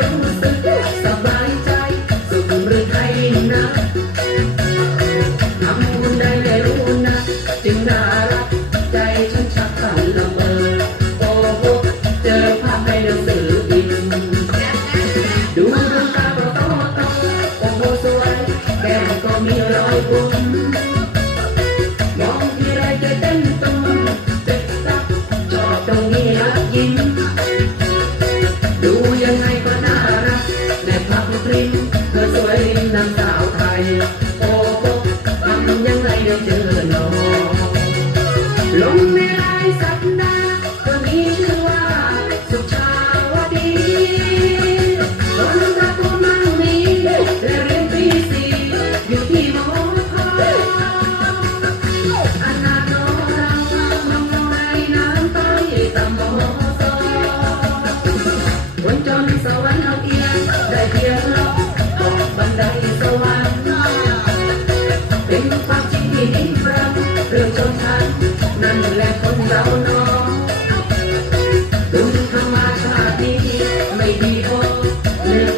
รู้สึกสบายใจสุขหรือไทยนะทำบุญได้ไม่รู้นะจึงน่ารักใจฉันชักสั่นละเมอโอ้โหเจอภาพในหนังสือพิมพ์ดูดวงตาโตโตโอ้โหสวยแก้มก็มีรอยบุ๋มมองทีไรใจเต้นตุ้มเจ็บตักชอบตรงนี้รักยิ้มดูยังไงก็น่ารักในภาพพริ้งเธอสวยริมนางสาวไทยโอ้โหทำยังไงเดี๋ยวเจอหนอลงในรายสัปดาห์ก็มีชื่อว่าสุชาวดีคนตระกูลมั่งมีและเรียนปีสี่อยู่ที่มอพอนาโนเรามองลงในน้ำใต้ตำบลสอคนจนสวรรค์เอาเอียงได้เพียงลบบอกบันไดสวรรค์เป็นความจริงที่นิ่งรักเรื่องชนชั้นนั่นแหละคนเราเนาะตุนธรรมชาติดีไม่ดีพอเลือก